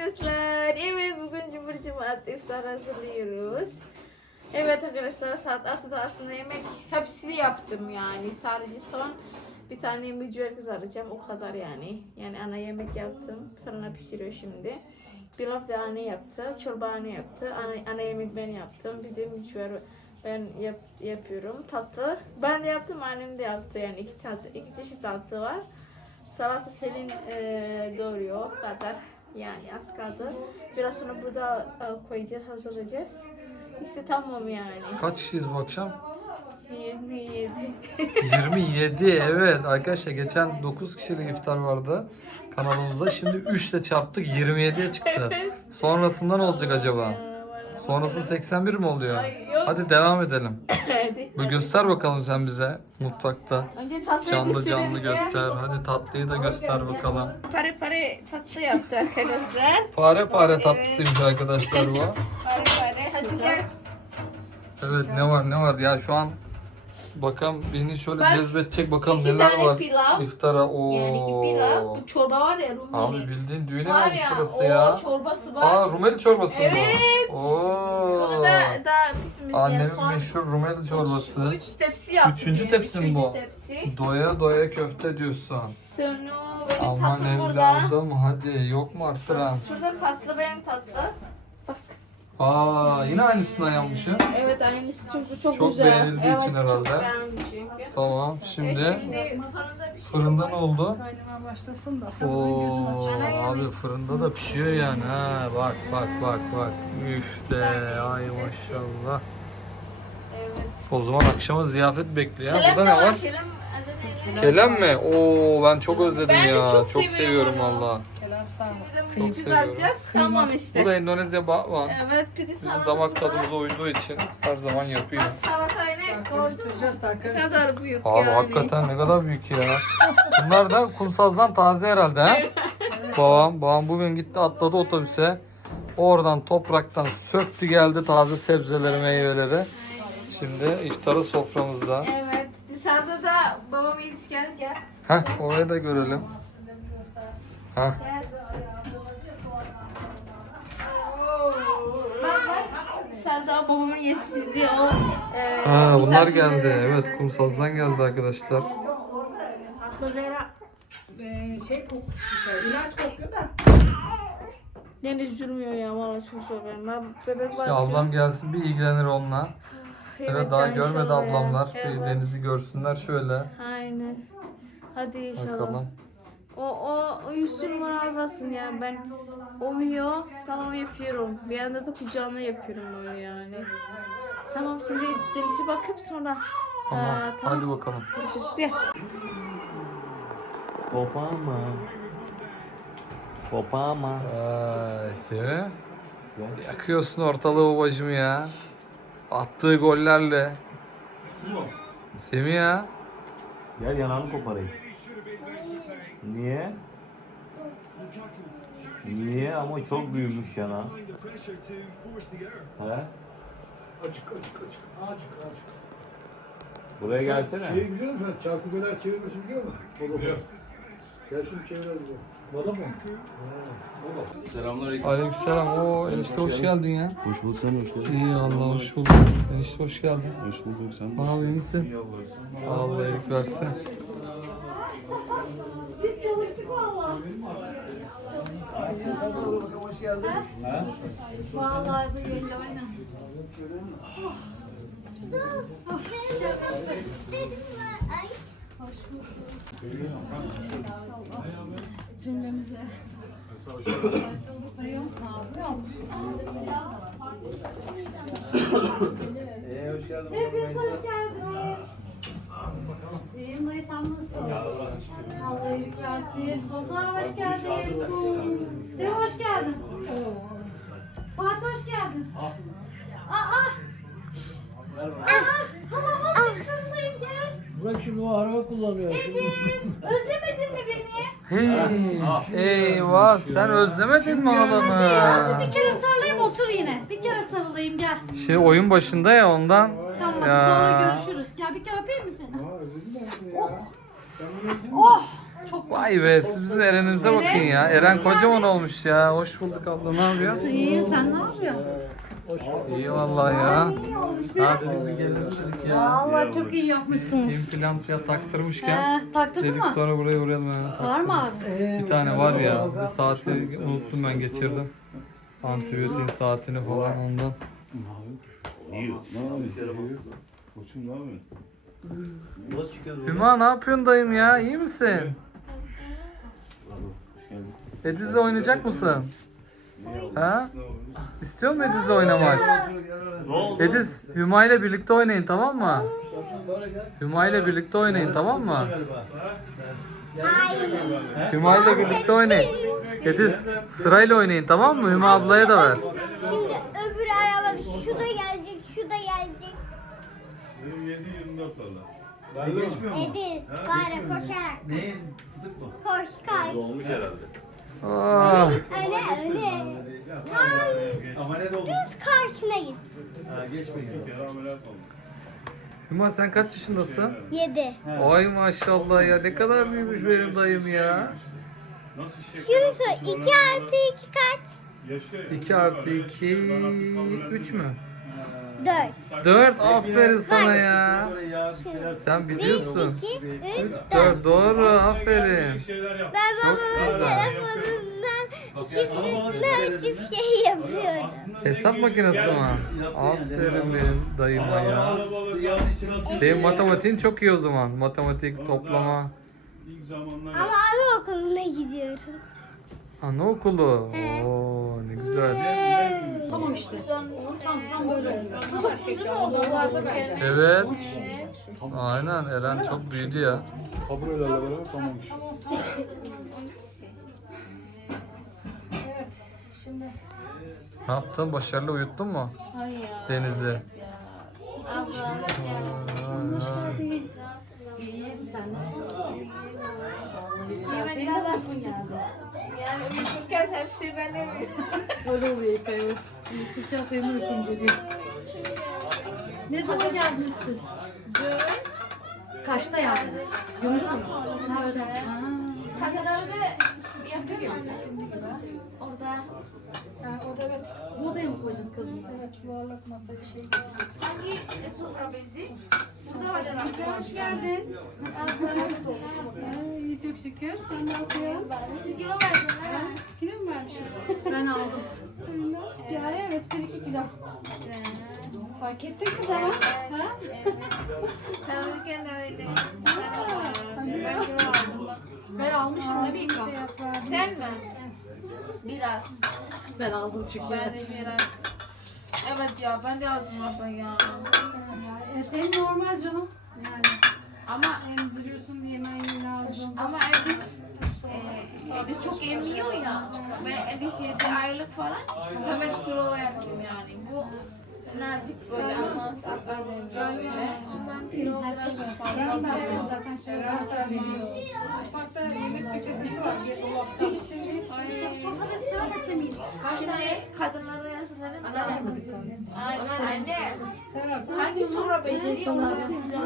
arkadaşlar. Evet bugün cumhur cumat iftar hazırlıyoruz. Evet arkadaşlar saat 6'da aslında yemek hepsini yaptım yani. Sadece son bir tane mücver kızartacağım o kadar yani. Yani ana yemek yaptım. Fırına pişiriyor şimdi. Pilav da anne yaptı. Çorba anne yaptı. Ana, ana yemek ben yaptım. Bir de mücver ben yap, yapıyorum. Tatlı. Ben de yaptım annem de yaptı. Yani iki, tatlı, iki çeşit tatlı var. Salata Selin e, doğruyor o kadar. Yani az kaldı. Biraz sonra burada e, koyacağız, hazırlayacağız. İşte tamam yani. Kaç kişiyiz bu akşam? 27. 27 evet arkadaşlar geçen 9 kişilik iftar vardı kanalımızda. Şimdi 3 ile çarptık 27'ye çıktı. Sonrasında ne olacak acaba? Sonrası 81 mi oluyor? Ay, yok. Hadi devam edelim. Bu göster bakalım sen bize mutfakta. Önce Canlı canlı göster. Hadi tatlıyı da göster bakalım. Pare pare tatlı yaptı arkadaşlar. Fare fare tatlısıymış arkadaşlar bu. Pare pare. Hadi gel. Evet ne var ne var ya şu an bakalım beni şöyle Bak, cezbedecek bakalım iki neler tane var pilav. iftara. Oo. Yani iki pilav. Bu çorba var ya Rumeli. Abi bildiğin düğüne var gelmiş ya, şurası o ya. çorbası var. Aa Rumeli çorbası mı Evet. bu? Oo. Onu da daha yani Annemin son meşhur Rumeli çorbası. Üç, üç tepsi yaptık. Üçüncü yani, tepsi mi bu? tepsi. Doya doya köfte diyorsun. Sonra benim Aman tatlı burada. evladım hadi yok mu arttıran? Şurada tatlı benim tatlı. Bak. Aa yine aynısından yapmışsın. Evet aynısı çünkü çok, Çok güzel. beğenildiği evet, için çok herhalde. beğendim çünkü. Tamam E, şimdi şimdi fırında bir şey ne oldu? Kaynamaya başlasın da. Oo abi fırında da pişiyor yani ha bak bak bak bak üf de ay maşallah. Evet. O zaman akşama ziyafet bekliyor. ha. Kelem Burada ne var. ne? Kelem mi? Oo ben çok özledim Ben de ya. çok Çok, seviyorum seviyorum valla. Kelam Çok kızartacağız. Tamam işte. Bu da Endonezya bakvan. Evet pide Bizim damak tadımıza uyduğu için her zaman yapıyor. Salatayı ne kadar büyük Abi yani. hakikaten ne kadar büyük ya. Bunlar da kumsazdan taze herhalde ha. Babam, babam bugün gitti atladı otobüse. Oradan topraktan söktü geldi taze sebzeleri, meyveleri. Şimdi iftarı soframızda. Evet. Dışarıda da babam Yeliz gel. Heh orayı da görelim. Heh. Gel. Bak bak. Dışarıda babamın yesildiği o. E, Ha bunlar misafirleri. geldi. Evet kumsazdan geldi arkadaşlar. Zehra e, şey kokuyor, şey, ilaç kokuyor da. Yani üzülmüyor ya valla çok zor benim. Ben bebek İşte var. ablam gelsin bir ilgilenir onunla. Evet, daha yani görmedi inşallah ya. ablamlar. Bir Evet. denizi görsünler şöyle. Aynen. Hadi inşallah. Bakalım. O, o bana ağlasın ya. Ben o uyuyor. Tamam yapıyorum. Bir anda da kucağına yapıyorum böyle yani. Tamam şimdi denize bakıp sonra. Tamam. Aa, tamam. Hadi bakalım. Görüşürüz. Gel. Kopama. Kopama. Ay Semi. Yakıyorsun ortalığı babacım ya. Attığı gollerle. Semi ya. Gel yanağını koparayım. Niye? Niye ama çok büyümüş yana. He? Açık açık açık. Açık açık. Buraya gelsene. Şey biliyor musun? Çarkı bela çevirmesi biliyor musun? Kolu Gelsin çevirelim Bana mı? Aleykümselam. Oo enişte hoş geldin ya. Hoş bulduk sen hoş geldin. İyi Allah hoş bulduk. Enişte hoş geldin. Hoş bulduk sen. Ne yapıyorsun iyisin? Allah iyilik versin. Vallahi bu yönde oyna. Cümlemize. Hepiniz hoş geldiniz. İyiyim dayı sen nasılsın? Allah iyilik versin. Osman hoş geldin. Sen hoş geldin. Fatih hoş geldin. Aa! Aa! Halam azıcık sarılayım gel. Bırak şimdi o araba kullanıyor. Ediz. Özlemedin mi beni? Hey, eyvah sen özlemedin mi Azıcık halanı? bir kere sarılayım otur yine. Bir kere sarılayım gel. Şey oyun başında ya ondan. Tamam Ya. sonra görüşürüz. Gel bir kere öpeyim mi seni? Aa özür dilerim ya. Oh! çok Vay be siz bizim Eren'imize bakın ya. Eren kocaman olmuş ya. Hoş bulduk abla ne yapıyorsun? iyi. Sen ne yapıyorsun? İyi vallahi ya. Bir ya. Vallahi çok iyi yapmışsınız. İmplant ya taktırmışken Ee, taktırdın dedik mı? sonra buraya uğrayalım yani. Var mı abi? Bir tane var ya bir saati unuttum ben getirdim. Antibiyotiğin saatini falan ondan. Koçum ne yapıyorsun? Nasıl çıkıyoruz Hüma ne yapıyorsun dayım ya? İyi misin? Ediz'le oynayacak mısın? Ha? İstiyor musun Ediz'le oynamak? Ne oldu? Ediz, Hüma ile birlikte oynayın tamam mı? Hüma ile birlikte oynayın tamam mı? Hüma ile birlikte oynayın. Ediz, sırayla oynayın tamam mı? Hüma ablaya da ver. Şimdi öbür araba şu da gelecek, şu da gelecek. Ediz, bari koşarak. Ne? Koş, kaç. Dolmuş herhalde. Aa, Öyle, öyle. Tam düz karşına git. Hüma sen kaç yaşındasın? Yedi. Ay maşallah ya ne kadar büyümüş benim dayım ya. Şimdi sor, iki artı iki kaç? 2 artı 2, 3 mü? Dört. 4 aferin sana ya. Sen biliyorsun. iki, üç, 4 dört. doğru aferin. Ben babamın telefonundan şifresini açıp şey yapıyorum. Hesap makinesi mi? Aferin benim dayıma ya. Benim matematiğin çok iyi o zaman. Matematik, toplama. Ama anaokuluna gidiyorum. Anaokulu. Oo ne güzel. Tamam işte. Tam tam böyle oluyor. Çok uzun oldu bu. Evet. Aynen Eren çok büyüdü ya. Ne yaptın? Başarılı uyuttun mu Hayır. Deniz'i? İyiyim sen nasılsın? Senin de basın geldi. Yani uyuturken hepsi beni Öyle oluyor ilk evet. Uyutukça senin uykun geliyor. Ne zaman geldiniz siz? Kaçta yani? Gündüz mü? Ha öyle. Ha. Kadınlarda yapıyor anne. Orada Bu odaya mı koyacağız kızım? hangi e, sofra bezi? Burada var canım. Hoş geldin. İyi çok şükür. Sen ne yapıyorsun? Bir kilo verdin ha. Kilo mu vermişim? Ben aldım. Ya evet 1-2 kilo. Fark ettin kız ama. Ha? Sen uyurken de öyle. Ben kilo aldım. Ben almışım ne bileyim Sen mi? Biraz. Ben aldım çünkü Ben de evet. biraz. Evet ya ben de aldım abla ya. E, senin normal canım. Yani Ama emziriyorsun yemeğin lazım. ama Edis e, çok emiyor ya. Ve Edis 7 aylık falan hemen kilo verdim yani. Bu nazik böyle ama emziyor böyle. Ondan kilo biraz zaten şöyle. Mutfakta yemek peçetesi var. Sofrada sığarmasa mıydı? Şimdi kadınların yazıların Aynen anne. Hangi sofra bezi? İnsanlar Güzel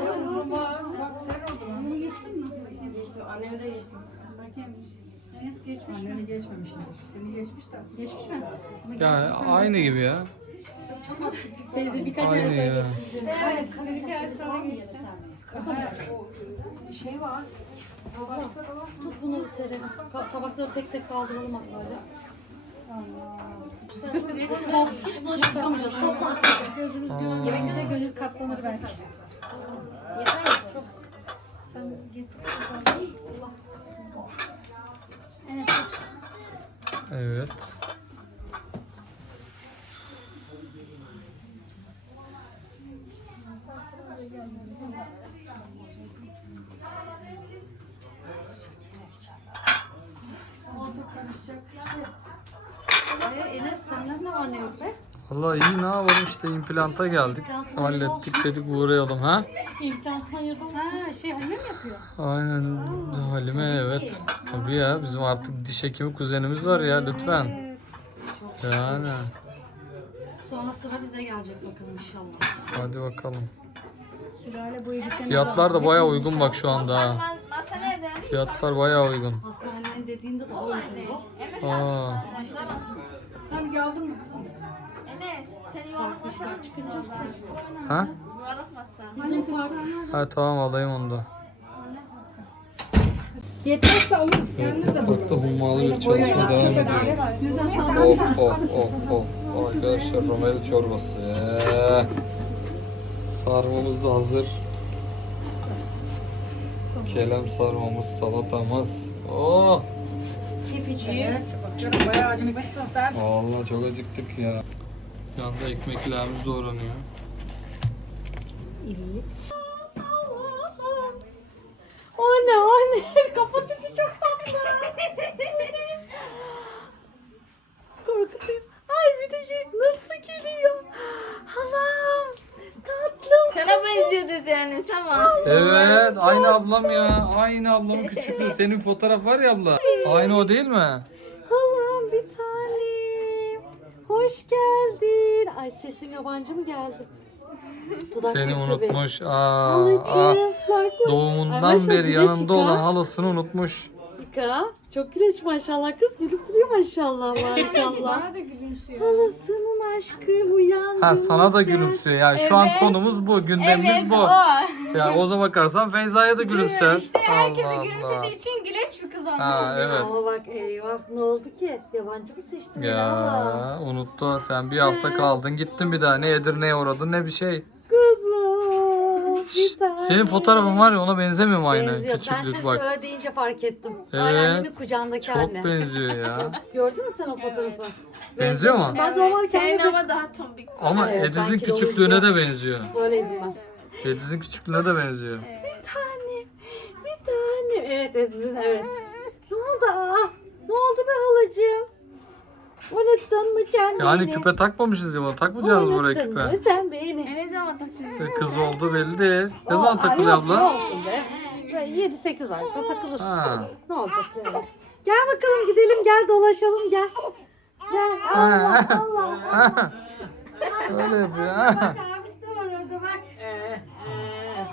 Bunu geçtin mi? Geçtim. Annemi de geçtim. Bakayım. Enes geçmiş mi? Anneni geçmemiştir. Seni geçmiş de. Geçmiş mi? Yani aynı gibi ya. Teyze birkaç Aynı ay ya. Evet. Bir kere sana geçti. Şey var. Tut bunu serelim. Ka- Tabakları tek tek kaldıralım hatta böyle. Çok hiç bulaşık yıkamayacağız. Topla Gözümüz göz. Yemekimize gönül katlanır belki. Yeter mi? Çok. Sen git. Enes. Evet. Ee, Enes senden ne var ne yok be? Vallahi iyi ne yapalım işte implanta geldik. Hallettik dedik uğrayalım ha. İmtihandan yapalım. Ha şey Halime mi yapıyor? Aynen Halime evet. Tabii ya bizim artık diş hekimi kuzenimiz var ya lütfen. Yani Sonra sıra bize gelecek bakalım inşallah. hadi bakalım. Sülale boyu dikeni Fiyatlar da baya uygun bak şu anda ha. Masa nerede Neden? Fiyatlar bayağı uygun. Hastanenin dediğinde daha uygundu. Enes Aa. Ama işte sen geldin mi kızım? Enes Ha? bizim fark. Ha tamam alayım onu da. Yetmezse alırız kendiniz de Mutfakta hummalı bir çalışma devam ediyor. Of of of of. Arkadaşlar Romeli çorbası. Ee, Sarmamız da hazır. Kelem sarmamız, salatamız. Oh! Evet. Bakıyorum bayağı acıkmışsın sen. Vallahi çok acıktık ya. Yanda ekmeklerimiz doğranıyor. Anne anne kafa tipi çok tatlı. Korkutuyor. Ay bir de şey, nasıl gülüyor. Halam tatlım. Sana benziyor dedi Enes ama. Evet, aynı ablam ya. Aynı ablamın küçüklüğü. Senin fotoğraf var ya abla. Aynı o değil mi? Halam bir tanem. Hoş geldin. Ay sesim yabancı mı geldi? Dudak Seni unutmuş. Aa, aa. Halacığım, bak Ay Doğumundan maşallah, beri yanında çıkar. olan halasını unutmuş. Dakika. Çok güleç maşallah kız. Gülüp duruyor maşallah maşallah. Bana da gülümsüyor. Halasının aşkı uyandı. Ha sana da gülümsüyor. Yani şu an konumuz bu, gündemimiz Evet bu. o. Yani o zaman bakarsan Feyza'ya da gülümser. İşte herkese Allah Allah. gülümsediği için güleç bir kız olmuş. Ha evet. Ama bak eyvah ne oldu ki? Yabancı mı seçtin beni hala? Ya unuttu. Sen bir hafta kaldın gittin bir daha. Ne Edirne'ye uğradın ne bir şey. Kızım bir tane. Senin fotoğrafın var ya ona benzemiyor mu aynı? Benziyor. Ben Küçüklük şimdi bak. söyle deyince fark ettim. Evet. Anneannemin kucağındaki Çok anne. benziyor ya. Gördün mü sen o fotoğrafı? Benziyor mu? Ben normal Senin kendime ama daha tombik. Ama Evet, Ediz'in belki de küçüklüğüne de benziyor. Öyleydim ben. Ediz'in küçüklüğüne de benziyor. Bir tane, bir tane. Evet Ediz'in evet. Ne oldu aa? Ne oldu be halacığım? Unuttun mu kendini? Yani küpe takmamışız ya bunu. Takmayacağız buraya Unuttun mu küpe. sen beni? E ne zaman takacaksın? E, Kız oldu belli değil. Ne zaman takılıyor Ne abla? olsun be. 7-8 ayda takılır. Ha. Ne olacak yani? Gel bakalım gidelim gel dolaşalım gel. Gel Allah Allah. Öyle yapıyor ha.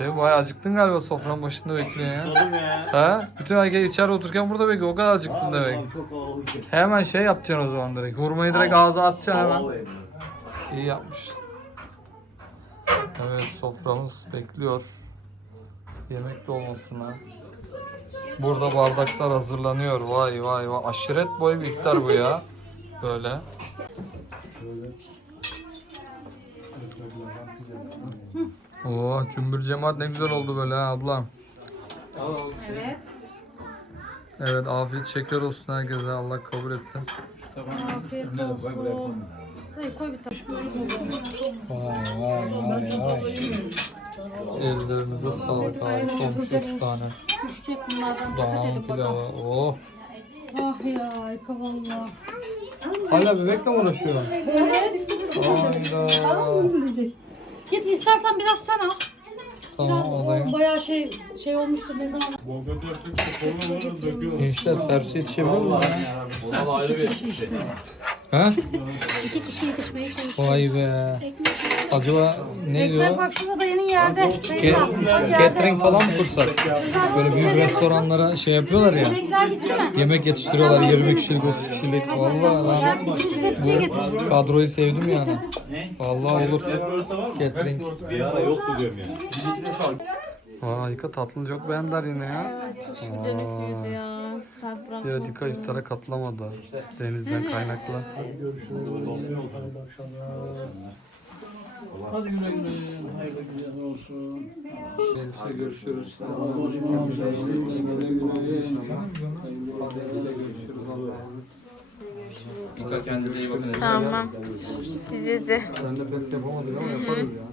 Sen bayağı acıktın galiba sofranın başında bekliyorsun ya. Ya. Ha? Bütün herkes içeri otururken burada bekliyor. O kadar acıktın demek. Çok ağır. Hemen şey yapacaksın o zaman direkt. Hurmayı direkt ağza atacaksın hemen. İyi yapmış. Evet soframız bekliyor. Yemek de olmasına. Burada bardaklar hazırlanıyor. Vay vay vay. Aşiret boyu bir iftar bu ya. Böyle. Oo, cümbür cemaat ne güzel oldu böyle ha ablam. Evet. Evet afiyet şeker olsun herkese. Allah kabul etsin. Afiyet olsun. Dayı koy bir. Vay vay vay vay. Ellerinize sağlık abi. Komşu iki tane. Düşecek bunlardan. Dikkat Dağın edin bakalım. pilavı. Oh. Ah ya Ayka valla. Hala bebekle mi uğraşıyorsun? Evet. Hayda. Git istersen biraz sen al. Tamam alayım. Bayağı şey şey olmuştu ne zaman. Gençler servise yetişebiliyor mu? Ona ayrı bir işte. Ha? İki kişi yetişmeye çalışıyor. Vay be. Acaba ne Ekmek diyor? bak şurada dayının yerde. Bak yerde. catering falan mı kursak? Böyle büyük restoranlara şey yapıyorlar ya. Yemekler bitti mi? Yemek yetiştiriyorlar 20 kişilik 30 kişilik. Vallahi Sen ben ikinci tepsiye getir. kadroyu sevdim yani. Vallahi olur. Catering. Bir ara yoktu diyorum ya. Vay Yıka tatlı çok beğendiler yine ya. Evet şükür Deniz uyudu ya. Bırakma. Ya Dika iftara katlamadı. Denizden kaynaklı. Hadi güle güle. Hayırlı güzel olsun. Denizle görüşürüz. Dika kendinize iyi bakın. Tamam. Dizidi. Sen de pes yapamadın ama yaparız ya.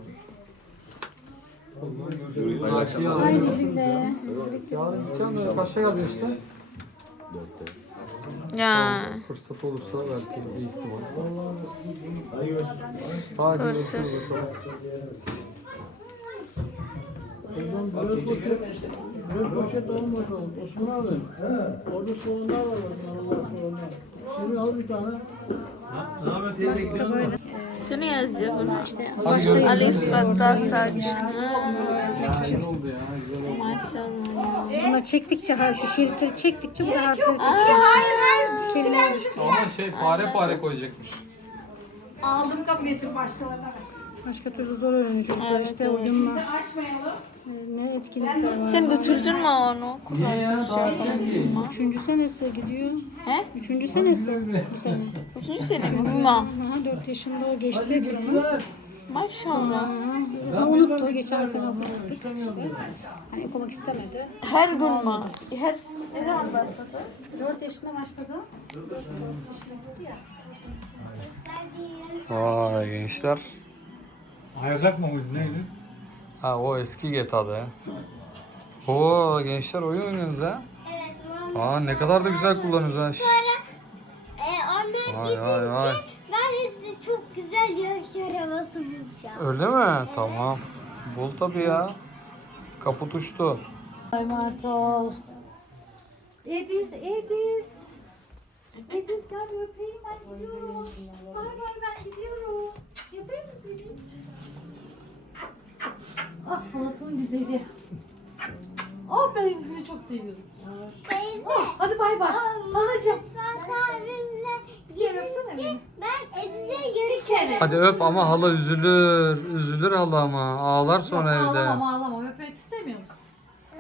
Haydi güle. Yarın gideceğim de kaçta geleceksin işte? Ya. Fırsat olursa belki bir ihtimal. Hadi görüşürüz. Birer poşet, poşet olmadı. Osman abi. Orada soğanlar var. Allah korusun. Seni al bir tane. Ne haber teyze gidiyor mu? Şunu yazıyor bunu işte. Hadi görüşürüz. Ali Fatah. Maşallah. Buna çektikçe, har- şu şeritleri çektikçe bu harfleri seçiyor. Kelime oluştu. Ama şey pare pare koyacakmış. Aldım ettim başkalarına. Başka türlü zor öğreniyor çocuklar işte oyunla. Açmayalım. e, Ne etkinlikler var. Sen götürdün mü onu? Niye ya? Daha iyi. Üçüncü senesi gidiyor. He? Üçüncü senesi bu sene. Üçüncü sene mi? Aha, dört yaşında o geçti durumu. Maşallah. Aha, unuttu. Geçen sene okuttuk işte. Hani okumak istemedi. Her gün mü? Her ne zaman başladı? Dört yaşında başladı. Vay gençler. Ayasak mı mıydı neydi? Ha o eski GTA'da ya. Oo gençler oyun oynuyorsunuz ha. Evet. Aa ne kadar da güzel kullanıyorsunuz ha. E, onlar Vay vay vay. ben size çok güzel yarış arabası bulacağım. Öyle mi? Tamam. Bul tabii ya. Kaput uçtu. Ay Martol. Ediz, Ediz. Ediz gel öpeyim ben gidiyorum. Bay bay ben gidiyorum. Yapayım mı seni? Ah halasının güzeli. Oh ben Ediz'i çok seviyorum. Teyze. Oh, hadi bay bay. Halacığım. Fatih abimle beni. ben Ediz'e görüşürüm. Hadi öp ama hala üzülür. Üzülür hala ama. Ağlar sonra Yok, evde. Ağlamam ağlamam öpmek istemiyor musun?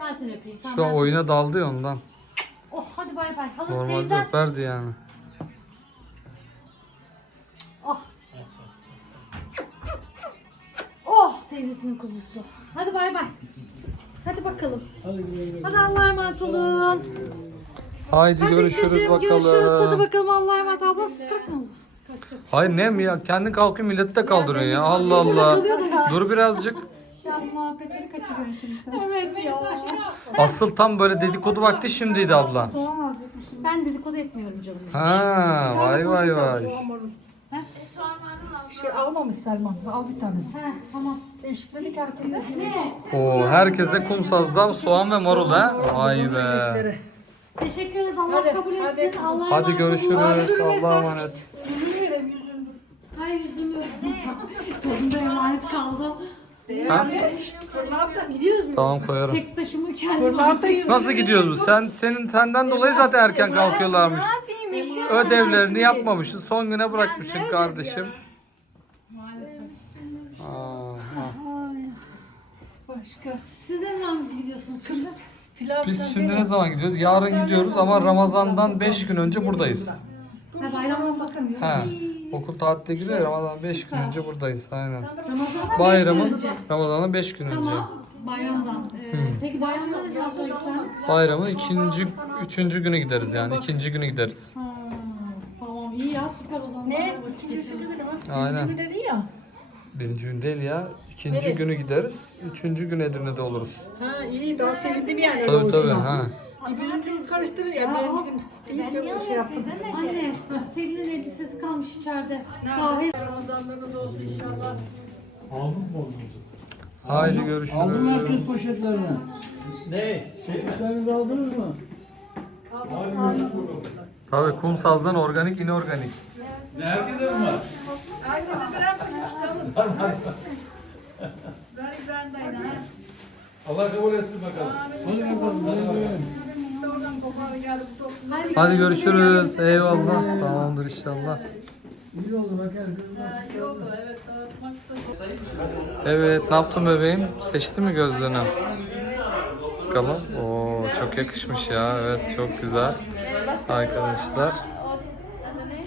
Ben seni öpeyim. Tamam, Şu ben oyuna daldı ya ondan. Oh hadi bay bay. Hala Normalde teyzem. öperdi yani. Oh. Oh teyzesinin kuzusu. Hadi bay bay. Hadi bakalım. Hadi. Hadi Allah'a emanet olun. Haydi Hadi görüşürüz bakalım. Görüşürüz. Hadi bakalım Allah'a emanet. Abla siz kalkmayın. Hayır ne mi ya? Kendi kalkıyor milleti de kaldırıyor ya. Allah Allah. Dur birazcık. Muhabbetleri kaçırıyorsun şimdi sen. Evet ya. Asıl tam böyle dedikodu vakti şimdiydi abla. Soğan alacakmışım. Ben dedikodu etmiyorum canım. Ha, vay vay vay. Şey almamış Selman. Al bir tanesi. He tamam. Eşitledik herkese. Ne? Oo, herkese kumsazdan soğan ve marul ha. Vay be. Teşekkür ederiz. Allah Hadi, kabul hadi etsin. kızım. Allah'a emanet Hadi olun. görüşürüz. Allah'a emanet. Yüzünü vereyim yüzünü. Hay yüzümü. Yolunda emanet kaldı. Ha? Fırlanta. Gidiyoruz mu? Tamam koyarım. Tek taşımı kendim. Nasıl gidiyoruz? Sen senin senden dolayı zaten erken kalkıyorlarmış. Ödevlerini yapmamışsın. Son güne bırakmışsın kardeşim. Başka. Siz ne zaman gidiyorsunuz şimdi? Pilav Biz şimdi ne zaman gidiyoruz? Yarın gidiyoruz ama Ramazan'dan 5 gün önce buradayız. Ha bayramdan bakın. He. Okul tatile giriyor ya Ramazan'dan 5 gün önce buradayız. Aynen. Ramazan'dan Bayramın beş gün önce. Ramazan'dan 5 gün önce. Tamam. Bayramdan. Ee, peki bayramda ne zaman sonra gideceksiniz? Bayramın ikinci, üçüncü günü gideriz yani. ikinci günü gideriz. Ha, tamam iyi ya süper o zaman. Ne? İkinci, üçüncü gün mü? Aynen. Üçüncü dedi ya. Birinci gün değil ya. İkinci Nereye? günü gideriz. Üçüncü gün Edirne'de oluruz. Ha iyi daha sevindim yani. Tabii tabii. Ha. Birinci gün karıştırır ya. Birinci gün deyince şey yaptım. Anne, Selin'in elbisesi kalmış içeride. Kahve. Ramazanlarınız olsun inşallah. Aldın mı oğlum? Haydi Aldın mı görüşürüz. herkes poşetlerini? Ne? Şey? Poşetlerinizi aldınız mı? Tabii kumsaldan organik inorganik. Allah kabul etsin bakalım. Hadi bakalım. Görüşürüz. Eyvallah. Tamamdır inşallah. İyi oldu bak herkes. Evet ne yaptın bebeğim? Seçti mi gözlüğünü? Bakalım. Oo çok yakışmış ya. Evet çok güzel. Arkadaşlar.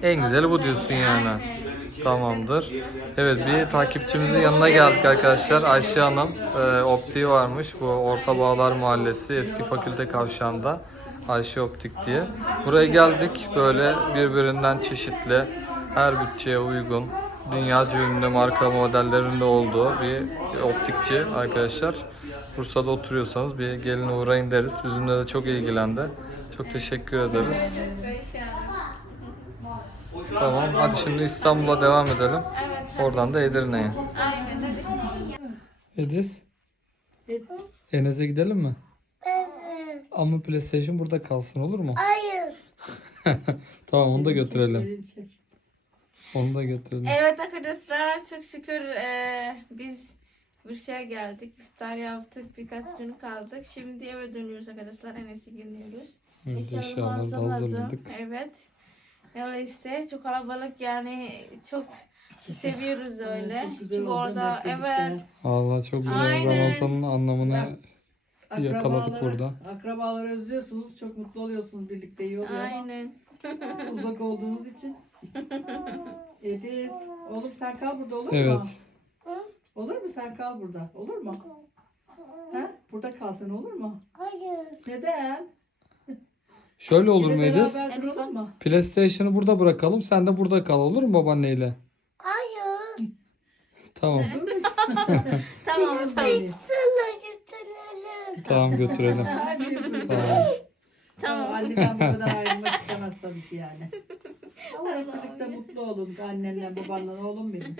En güzeli bu diyorsun yani. Tamamdır. Evet bir takipçimizin yanına geldik arkadaşlar. Ayşe Hanım e, optiği varmış. Bu Orta Bağlar Mahallesi eski fakülte kavşağında. Ayşe Optik diye. Buraya geldik. Böyle birbirinden çeşitli her bütçeye uygun dünya ünlü marka modellerinde olduğu bir optikçi arkadaşlar. Bursa'da oturuyorsanız bir gelin uğrayın deriz. Bizimle de çok ilgilendi. Çok teşekkür ederiz. Tamam hadi şimdi İstanbul'a devam edelim. Oradan da Edirne'ye. Aynen hadi. Ediz. Enes'e gidelim mi? Evet. Ama PlayStation burada kalsın olur mu? Hayır. Tamam onu da götürelim. Onu da götürelim. Evet arkadaşlar çok şükür e, biz bir şeye geldik. İftar yaptık. Birkaç gün kaldık. Şimdi eve dönüyoruz arkadaşlar. Enes'e gidiyoruz. Evet, eşyaları da hazırladık. Evet. Öyle işte çok kalabalık yani çok seviyoruz öyle. Çok güzel Çünkü oldu orada hep birlikte. evet Vallahi çok güzel. Aynen. Ramazan'ın anlamını yakaladık burada. Akrabaları özlüyorsunuz. Çok mutlu oluyorsunuz birlikte iyi oluyor. aynen. Uzak olduğunuz için. Ediz. Oğlum sen kal burada olur Evet. mu? Olur mu sen kal burada? Olur mu? Ha? Burada kalsın olur mu? Hayır. Neden? Şöyle olur mu beraber duralım mı? PlayStation'ı burada bırakalım. Sen de burada kal olur mu babaanneyle? Hayır. Tamam. Tamam tamam. Sana götürelim. Tamam götürelim. Tamam. Tamam. Anneden babadan ayrılmak istemez tabii ki yani. Hep birlikte mutlu olun. Annenle babanla oğlum benim.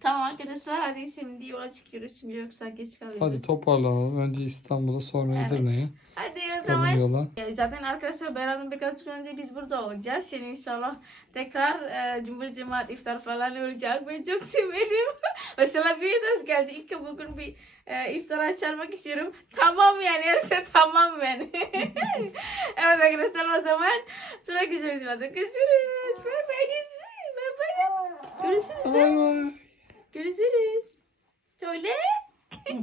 Tamam arkadaşlar hadi şimdi yola çıkıyoruz çünkü yoksa geç kalıyoruz. Hadi toparlanalım. Önce İstanbul'a sonra Evet. Edirne'ye. Hadi o zaman. yola. E, Zaten arkadaşlar bayramın birkaç gün önce biz burada olacağız. Şimdi inşallah tekrar e, Cumhur Cemaat iftar falan olacak. Ben çok severim. Mesela bir ses geldi. İlk kez bugün bir e, iftar açarmak istiyorum. Tamam yani. Her şey tamam yani. evet arkadaşlar o zaman sonra güzel videolarda görüşürüz. Bye bye. Bye bye. Görüşürüz. Söyle.